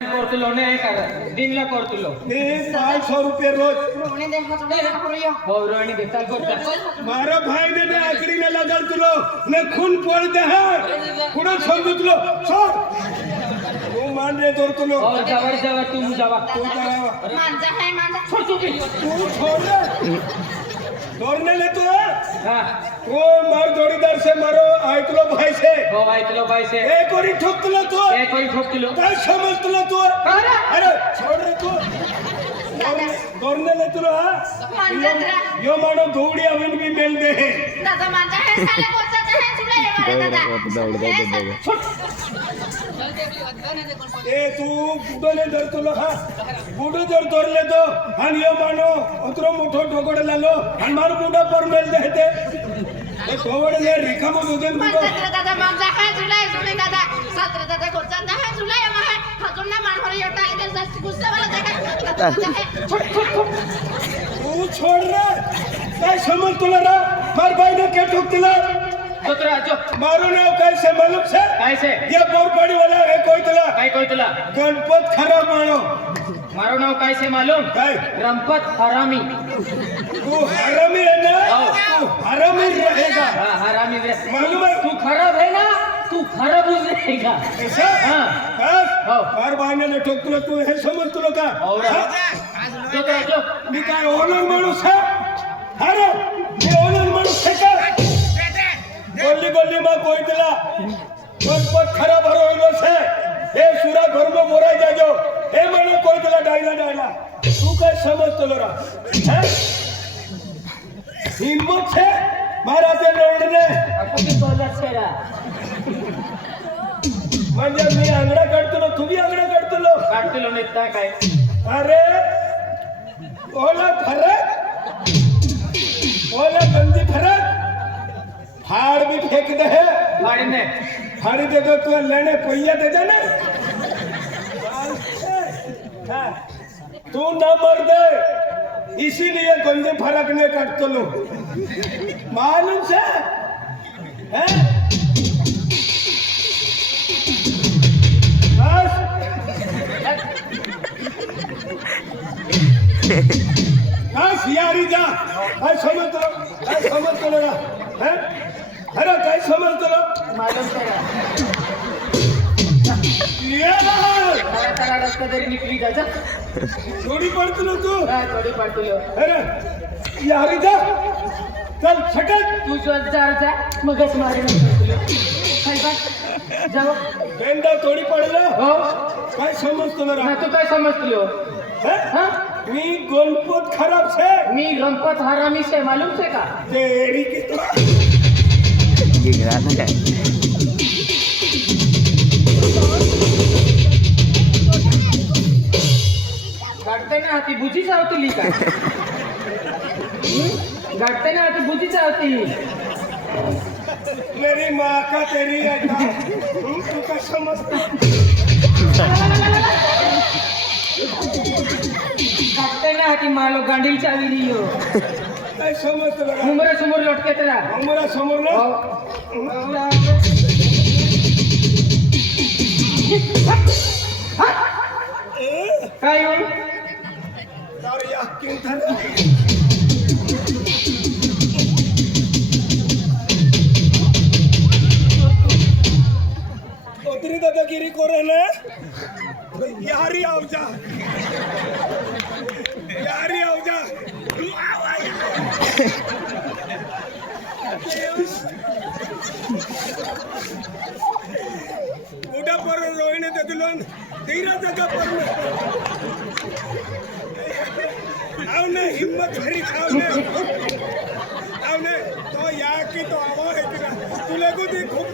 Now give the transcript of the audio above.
करतलो नाही का दिनला करतलो मी 500 रुपये रोज रोहणे दे हजडे करूया हो रोहिणी देताल करता मारा भाई ने आखरी ने लगल तुलो ने खून पड़ दे है कुणा समजलो सोड तू मान रे तोर तुलो और जावा तू जावा मांजा है मांजा छोड़ तू छोड़ रे दौड़ने ले तू हां तू मार जोड़ीदार से मारो आइकलो भाई से हो आइकलो भाई से एक और ठोकलो तू एक और ठोकलो काय समजलो तू अरे छोड़ रे तू दौड़ने ले तू यो मानो दौड़ी अवन भी मेल दे दादा मांजा है साले बोलता है सुले मारे दादा ए तू बुडले धर तुला हा बुडो जर धरले तो आणि यो मानो उतरो मोठो ढोकड लालो आणि मार बुडा पर मेल देते ए तोवडले रिकामो दोदे बुडो दादा मांजा है सुले दादा सत्र दादा बोलता है सुले मारे हजून ना मान भरी योटा इधर जास्त गुस्सा वाला देखा तू छोड़ रे काय समज तुला रे मार भाई ने के ठोकतिला सोतरा जो मारो नाव कैसे मालूम से कैसे ये बोरपड़ी वाला है कोई तुला काय कोयतला गणपत खराब मानो मारो नाम कैसे मालूम काय रंपत हरामी तू हरामी है ना तू हरामी रहेगा हां हरामी रे मालूम है तू खराब है ना तू खराब ही रहेगा ऐसा हां बस हो मार भाई ने ठोकलो तू हे समज तुला का और सोतरा जो मी काय ओनर माणूस है अरे मी ओनर माणूस है का गोली गोली में कोई दिला गणपत खराब हरोइलो से ए सुरा घर में मोराई जाजो ए मानो कोई दिला डायला तू काय समजतो रा हैं हिम्मत से महाराजे लढणे आपण की बोलत सेरा म्हणजे मी अंगडा काढतो तू भी अंगडा काढतलो नेता काय अरे ओला फरक ओला गंदी फरक फाड़ भी फेंक दे है फाड़ने फाड़ी दे दो तू लेने पैया दे दे ना हाँ, तू ना मर दे इसीलिए गंदे फरक ने काटतो लो मालूम से हैं बस यारी जा काय समजतो ना हैं अरे काय समजतो मालूम सेरा ये बाहर तारा रस्ता तरी निकली जा थोड़ी पड़तो तू काय थोडी पाटलो अरे यारी जा चल छटक तू जो जा मगच मारे काय बात जाओ बेंदा थोडी पडलं हो काय समजतो ना ना तू काय समजलो हैं हां मी गणपत खराब से मी रंपत हरामी से मालूम से का तेरी की तो गाडते ना ती बुजी चावतली का गाडते ना ती बुजी चावती मेरी माँ का तेरी है तू का समझता गाडते ना ती मालो गांडील चावी लियो काय समजतो ना उमरे समोर लटके तेरा हमारा समोर ना काय हो तार या क्यों था उतरी दादागिरी करे ना यारी आओ जा बुढ़ा पर रोहिणी दे दिलो तेरा जगह पर आवने हिम्मत भरी आवने तो या की तो आवा है तुला को दी खूब